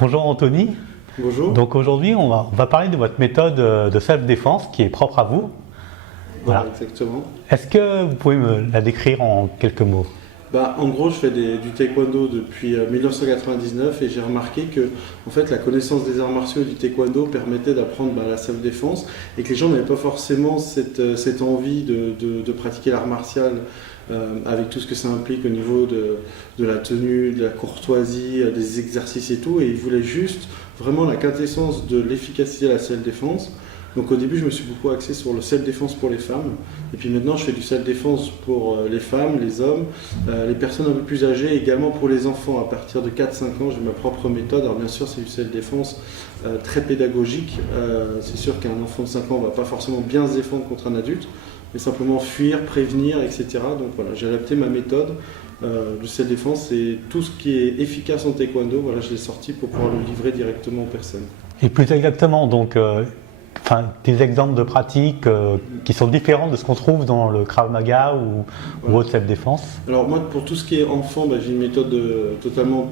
Bonjour Anthony. Bonjour. Donc aujourd'hui, on va parler de votre méthode de self-défense qui est propre à vous. Voilà, exactement. Est-ce que vous pouvez me la décrire en quelques mots? En gros, je fais du taekwondo depuis 1999 et j'ai remarqué que en fait, la connaissance des arts martiaux et du taekwondo permettait d'apprendre la self-défense et que les gens n'avaient pas forcément cette envie de pratiquer l'art martial avec tout ce que ça implique au niveau de la tenue, de la courtoisie, des exercices et tout. Et ils voulaient juste vraiment la quintessence de l'efficacité de la self-défense. Donc au début, je me suis beaucoup axé sur le self-défense pour les femmes. Et puis maintenant, je fais du self-défense pour les femmes, les hommes, les personnes un peu plus âgées, également pour les enfants. À partir de 4-5 ans, j'ai ma propre méthode. Alors bien sûr, c'est du self-défense très pédagogique. C'est sûr qu'un enfant de 5 ans ne va pas forcément bien se défendre contre un adulte, mais simplement fuir, prévenir, etc. Donc voilà, j'ai adapté ma méthode de self-défense et tout ce qui est efficace en taekwondo, voilà, je l'ai sorti pour pouvoir le livrer directement aux personnes. Et plus exactement, donc, des exemples de pratiques qui sont différentes de ce qu'on trouve dans le Krav Maga ou autre self-défense. Alors moi, pour tout ce qui est enfant, j'ai une méthode totalement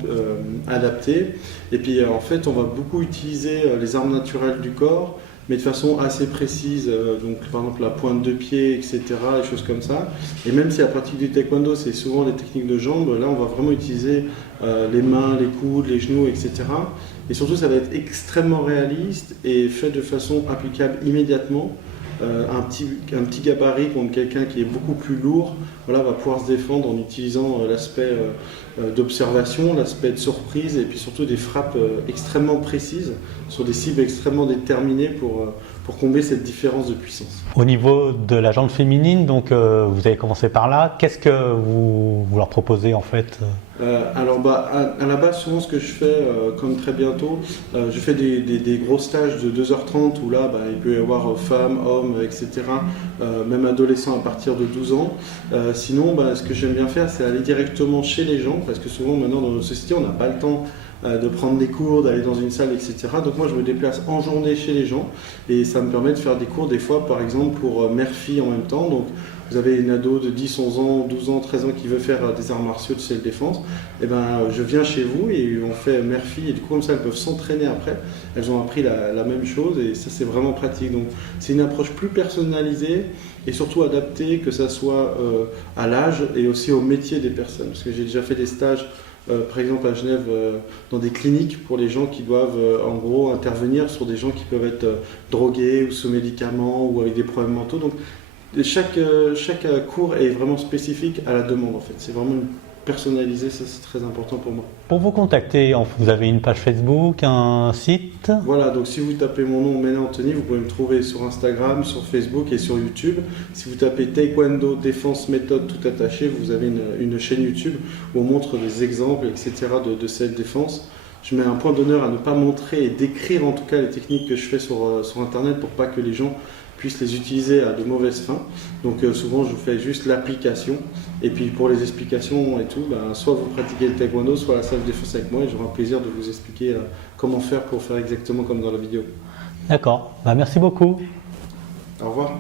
adaptée. Et puis en fait, on va beaucoup utiliser les armes naturelles du corps, mais de façon assez précise, donc par exemple la pointe de pied, etc., des choses comme ça. Et même si la pratique du taekwondo, c'est souvent les techniques de jambes, là on va vraiment utiliser les mains, les coudes, les genoux, etc. Et surtout, ça va être extrêmement réaliste et fait de façon applicable immédiatement. Un petit gabarit contre quelqu'un qui est beaucoup plus lourd, voilà, va pouvoir se défendre en utilisant l'aspect d'observation, l'aspect de surprise et puis surtout des frappes extrêmement précises sur des cibles extrêmement déterminées pour combler cette différence de puissance. Au niveau de la jambe féminine, donc vous avez commencé par là. Qu'est-ce que vous leur proposez en fait? Alors à la base, souvent ce que je fais, comme très bientôt, je fais des gros stages de 2h30 où là il peut y avoir femmes, hommes, etc. Même adolescents à partir de 12 ans. Sinon, ce que j'aime bien faire, c'est aller directement chez les gens parce que souvent maintenant dans notre société, on n'a pas le temps de prendre des cours, d'aller dans une salle, etc. Donc moi je me déplace en journée chez les gens et ça me permet de faire des cours des fois par exemple pour mère-fille en même temps. Donc vous avez une ado de 10, 11 ans, 12 ans, 13 ans qui veut faire des arts martiaux de self-défense, et je viens chez vous et on fait mère-fille et du coup comme ça elles peuvent s'entraîner après. Elles ont appris la même chose et ça c'est vraiment pratique. Donc c'est une approche plus personnalisée et surtout adaptée, que ça soit à l'âge et aussi au métier des personnes. Parce que j'ai déjà fait des stages par exemple à Genève, dans des cliniques pour les gens qui doivent en gros intervenir sur des gens qui peuvent être drogués ou sous médicaments ou avec des problèmes mentaux. Donc chaque cours est vraiment spécifique à la demande en fait. C'est vraiment personnalisé, ça c'est très important pour moi. Pour vous contacter, vous avez une page Facebook, un site? Voilà, donc si vous tapez mon nom, Méné Anthony, vous pouvez me trouver sur Instagram, sur Facebook et sur YouTube. Si vous tapez Taekwondo Défense Méthode tout attaché, vous avez une chaîne YouTube où on montre des exemples, etc. de cette défense. Je mets un point d'honneur à ne pas montrer et décrire en tout cas les techniques que je fais sur Internet pour pas que les gens puissent les utiliser à de mauvaises fins. Donc souvent je fais juste l'application et puis pour les explications et tout, soit vous pratiquez le taekwondo, soit la self-défense avec moi et j'aurai un plaisir de vous expliquer comment faire pour faire exactement comme dans la vidéo. D'accord, merci beaucoup. Au revoir.